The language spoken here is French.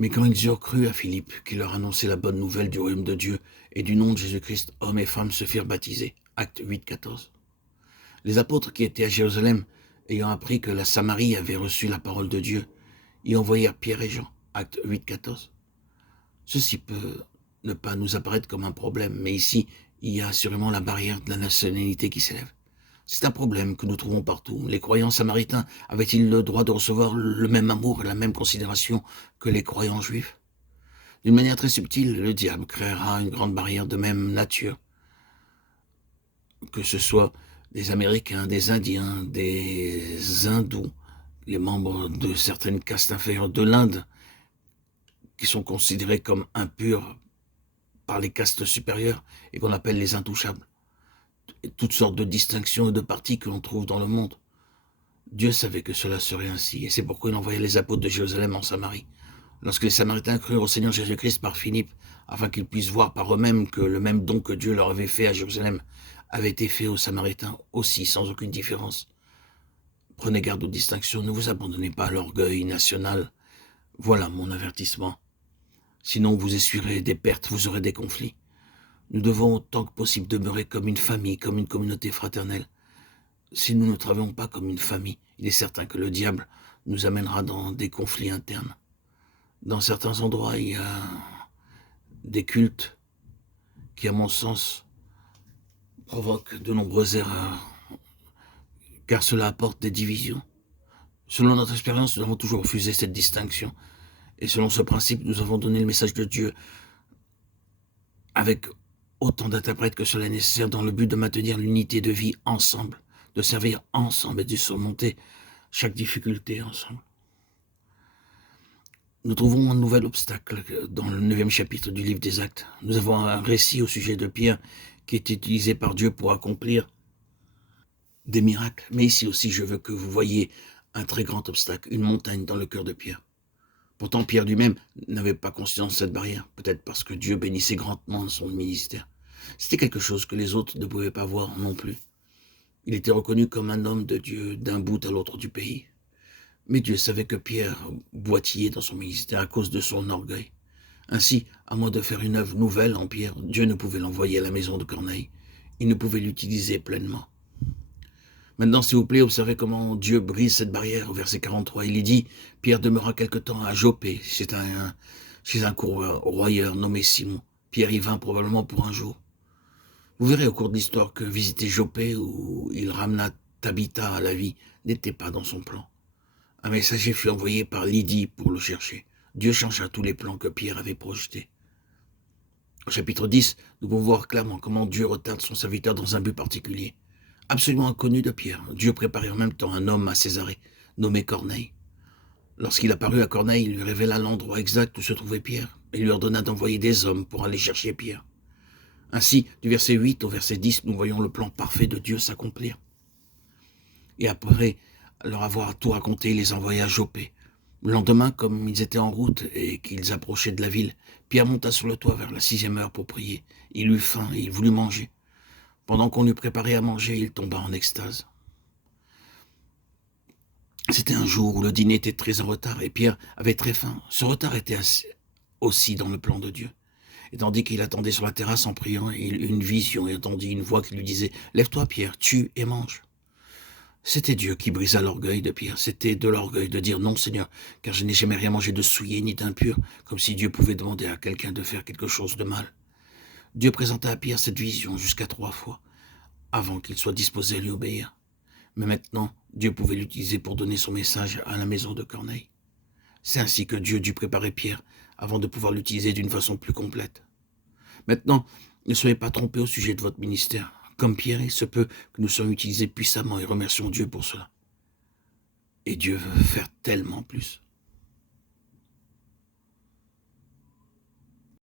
Mais quand ils eurent cru à Philippe, qui leur annonçait la bonne nouvelle du royaume de Dieu et du nom de Jésus-Christ, hommes et femmes se firent baptiser. Acte 8, 14. Les apôtres qui étaient à Jérusalem, ayant appris que la Samarie avait reçu la parole de Dieu, y envoyèrent Pierre et Jean. Acte 8, 14. Ceci peut ne pas nous apparaître comme un problème, mais ici, il y a assurément la barrière de la nationalité qui s'élève. C'est un problème que nous trouvons partout. Les croyants samaritains avaient-ils le droit de recevoir le même amour et la même considération que les croyants juifs? D'une manière très subtile, le diable créera une grande barrière de même nature, que ce soit des Américains, des Indiens, des Hindous, les membres de certaines castes inférieures de l'Inde, qui sont considérés comme impurs par les castes supérieures et qu'on appelle les intouchables. Et toutes sortes de distinctions et de partis que l'on trouve dans le monde. Dieu savait que cela serait ainsi, et c'est pourquoi il envoya les apôtres de Jérusalem en Samarie. Lorsque les Samaritains crurent au Seigneur Jésus-Christ par Philippe, afin qu'ils puissent voir par eux-mêmes que le même don que Dieu leur avait fait à Jérusalem avait été fait aux Samaritains aussi, sans aucune différence. Prenez garde aux distinctions, ne vous abandonnez pas à l'orgueil national. Voilà mon avertissement. Sinon vous essuierez des pertes, vous aurez des conflits. Nous devons autant que possible demeurer comme une famille, comme une communauté fraternelle. Si nous ne travaillons pas comme une famille, il est certain que le diable nous amènera dans des conflits internes. Dans certains endroits, il y a des cultes qui, à mon sens, provoquent de nombreuses erreurs, car cela apporte des divisions. Selon notre expérience, nous avons toujours refusé cette distinction. Et selon ce principe, nous avons donné le message de Dieu avec autant d'interprètes que cela est nécessaire dans le but de maintenir l'unité de vie ensemble, de servir ensemble et de surmonter chaque difficulté ensemble. Nous trouvons un nouvel obstacle dans le 9e chapitre du livre des Actes. Nous avons un récit au sujet de Pierre qui est utilisé par Dieu pour accomplir des miracles. Mais ici aussi, je veux que vous voyiez un très grand obstacle, une montagne dans le cœur de Pierre. Pourtant, Pierre lui-même n'avait pas conscience de cette barrière, peut-être parce que Dieu bénissait grandement son ministère. C'était quelque chose que les autres ne pouvaient pas voir non plus. Il était reconnu comme un homme de Dieu d'un bout à l'autre du pays. Mais Dieu savait que Pierre boitillait dans son ministère à cause de son orgueil. Ainsi, à moins de faire une œuvre nouvelle en Pierre, Dieu ne pouvait l'envoyer à la maison de Corneille. Il ne pouvait l'utiliser pleinement. Maintenant, s'il vous plaît, observez comment Dieu brise cette barrière. Au verset 43, il est dit, Pierre demeura quelque temps à Joppé, chez un courroyeur nommé Simon. Pierre y vint probablement pour un jour. Vous verrez au cours de l'histoire que visiter Joppé, où il ramena Tabitha à la vie, n'était pas dans son plan. Un messager fut envoyé par Lydie pour le chercher. Dieu changea tous les plans que Pierre avait projetés. Au chapitre 10, nous pouvons voir clairement comment Dieu retarde son serviteur dans un but particulier. Absolument inconnu de Pierre, Dieu préparait en même temps un homme à Césarée, nommé Corneille. Lorsqu'il apparut à Corneille, il lui révéla l'endroit exact où se trouvait Pierre, et lui ordonna d'envoyer des hommes pour aller chercher Pierre. Ainsi, du verset 8 au verset 10, nous voyons le plan parfait de Dieu s'accomplir. Et après leur avoir tout raconté, il les envoya à Joppé. Le lendemain, comme ils étaient en route et qu'ils approchaient de la ville, Pierre monta sur le toit vers la 6e heure pour prier. Il eut faim et il voulut manger. Pendant qu'on lui préparait à manger, il tomba en extase. C'était un jour où le dîner était très en retard et Pierre avait très faim. Ce retard était aussi dans le plan de Dieu. Et tandis qu'il attendait sur la terrasse en priant, il eut une vision et entendit une voix qui lui disait « Lève-toi Pierre, tue et mange ». C'était Dieu qui brisa l'orgueil de Pierre. C'était de l'orgueil de dire « Non Seigneur, car je n'ai jamais rien mangé de souillé ni d'impur », comme si Dieu pouvait demander à quelqu'un de faire quelque chose de mal. Dieu présenta à Pierre cette vision jusqu'à 3 fois, avant qu'il soit disposé à lui obéir. Mais maintenant, Dieu pouvait l'utiliser pour donner son message à la maison de Corneille. C'est ainsi que Dieu dut préparer Pierre avant de pouvoir l'utiliser d'une façon plus complète. Maintenant, ne soyez pas trompés au sujet de votre ministère. Comme Pierre, il se peut que nous soyons utilisés puissamment et remercions Dieu pour cela. Et Dieu veut faire tellement plus.